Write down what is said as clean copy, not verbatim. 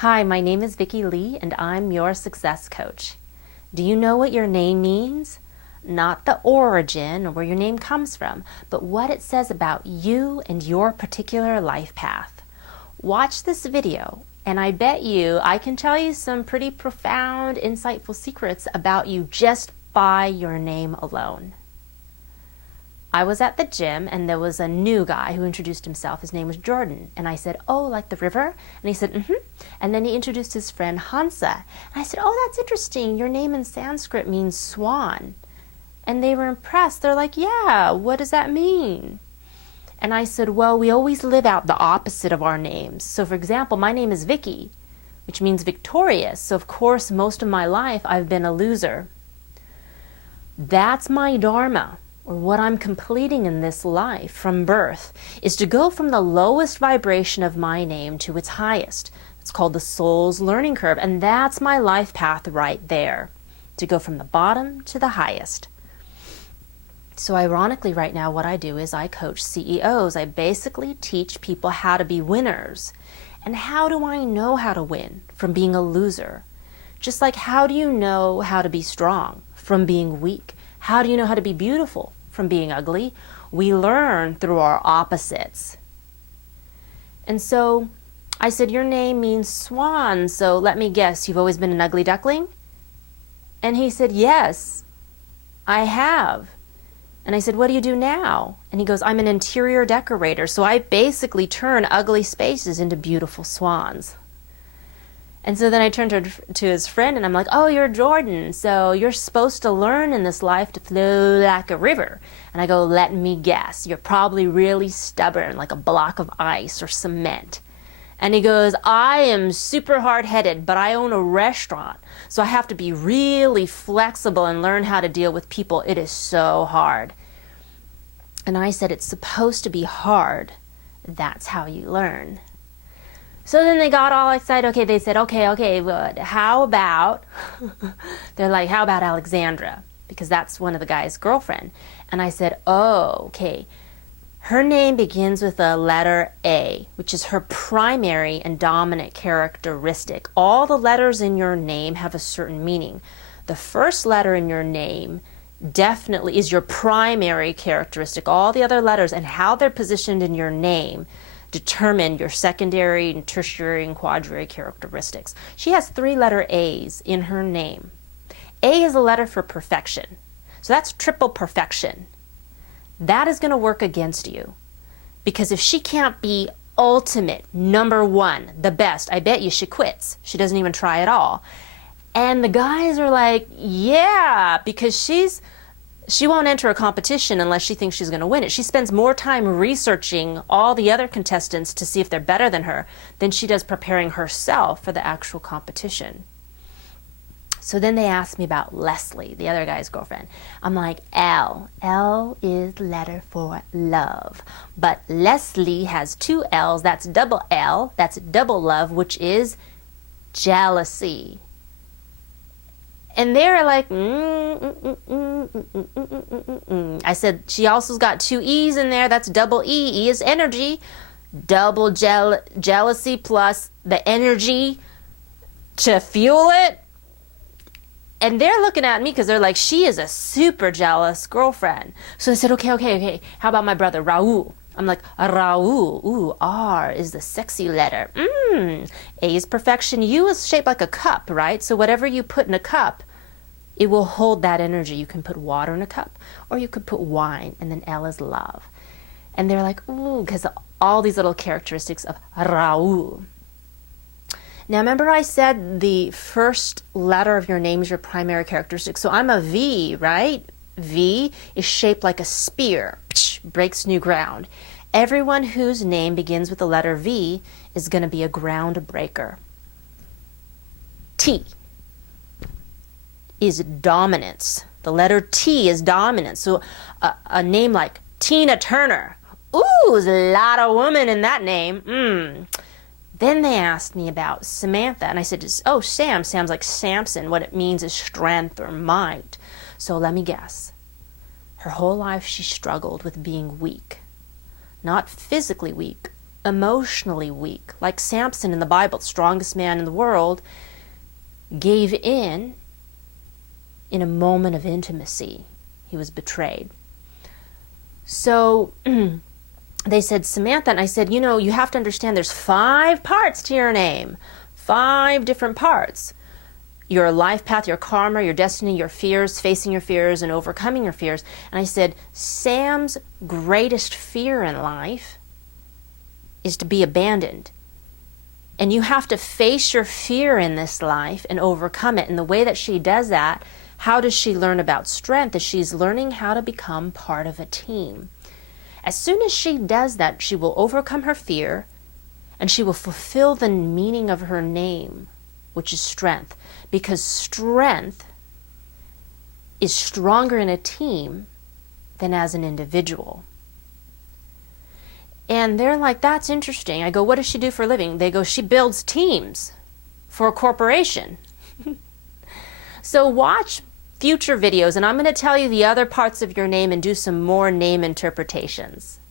Hi, my name is Vicky Lee and I'm your success coach. Do you know what your name means? Not the origin or where your name comes from, but what it says about you and your particular life path. Watch this video and I bet you I can tell you some pretty profound, insightful secrets about you just by your name alone. I was at the gym and there was a new guy who introduced himself. His name was Jordan. And I said, "Oh, like the river?" And he said, "Mm-hmm." And then he introduced his friend Hansa. And I said, "Oh, that's interesting. Your name in Sanskrit means swan." And they were impressed. They're like, "Yeah, what does that mean?" And I said, "Well, we always live out the opposite of our names. So for example, my name is Vicky, which means victorious. So of course, most of my life I've been a loser. That's my Dharma, or what I'm completing in this life from birth, is to go from the lowest vibration of my name to its highest. It's called the soul's learning curve, and that's my life path right there, to go from the bottom to the highest. So ironically right now what I do is I coach CEOs. I basically teach people how to be winners. And how do I know how to win from being a loser? Just like how do you know how to be strong from being weak? How do you know how to be beautiful from being ugly? We learn through our opposites. And so I said, "Your name means swan, so let me guess, you've always been an ugly duckling?" And he said, "Yes, I have." And I said, "What do you do now?" And he goes, "I'm an interior decorator, so I basically turn ugly spaces into beautiful swans." And so then I turned to his friend and I'm like, "Oh, you're Jordan, so you're supposed to learn in this life to flow like a river." And I go, "Let me guess, you're probably really stubborn, like a block of ice or cement." And he goes, "I am super hard-headed, but I own a restaurant, so I have to be really flexible and learn how to deal with people. It is so hard." And I said, "It's supposed to be hard. That's how you learn." So then they got all excited. Okay, they said, okay, but how about, they're like, "How about Alexandra?" Because that's one of the guy's girlfriend. And I said, "Oh, okay. Her name begins with the letter A, which is her primary and dominant characteristic. All the letters in your name have a certain meaning. The first letter in your name definitely is your primary characteristic. All the other letters and how they're positioned in your name determine your secondary and tertiary and quaternary characteristics." She has 3 letter A's in her name. A is a letter for perfection. So that's triple perfection. That is going to work against you. Because if she can't be ultimate, number 1, the best, I bet you she quits. She doesn't even try at all. And the guys are like, "Yeah, because she won't enter a competition unless she thinks she's going to win it. She spends more time researching all the other contestants to see if they're better than her than she does preparing herself for the actual competition." So then they asked me about Leslie, the other guy's girlfriend. I'm like, L. L is letter for love. But Leslie has 2 L's. That's double L. That's double love, which is jealousy. And they're like, I said, "She also's got 2 E's in there. That's double E. E is energy. Double jealousy plus the energy to fuel it." And they're looking at me because they're like, "She is a super jealous girlfriend." So I said, okay. How about my brother, Raul? I'm like, "Raul, ooh, R is the sexy letter. A is perfection. U is shaped like a cup, right? So whatever you put in a cup, it will hold that energy. You can put water in a cup, or you could put wine, and then L is love." And they're like, "Ooh," because all these little characteristics of Raul. Now remember I said the first letter of your name is your primary characteristic. So I'm a V, right? V is shaped like a spear, breaks new ground. Everyone whose name begins with the letter V is going to be a ground breaker. T is dominance. The letter T is dominance. So a name like Tina Turner. Ooh, there's a lot of women in that name. Then they asked me about Samantha, and I said, "Oh, Sam." Sam's like Samson. What it means is strength or might. So let me guess. Her whole life she struggled with being weak. Not physically weak, emotionally weak, like Samson in the Bible, the strongest man in the world, gave in a moment of intimacy. He was betrayed. So they said, Samantha, and I said, you have to understand there's 5 parts to your name. 5 different parts. Your life path, your karma, your destiny, your fears, facing your fears and overcoming your fears. And I said, Sam's greatest fear in life is to be abandoned. And you have to face your fear in this life and overcome it. And the way that she does that, how does she learn about strength? Is she's learning how to become part of a team. As soon as she does that, she will overcome her fear and she will fulfill the meaning of her name, which is strength. Because strength is stronger in a team than as an individual. And they're like, that's interesting. I go, what does she do for a living? They go, she builds teams for a corporation. So watch future videos, and I'm going to tell you the other parts of your name and do some more name interpretations.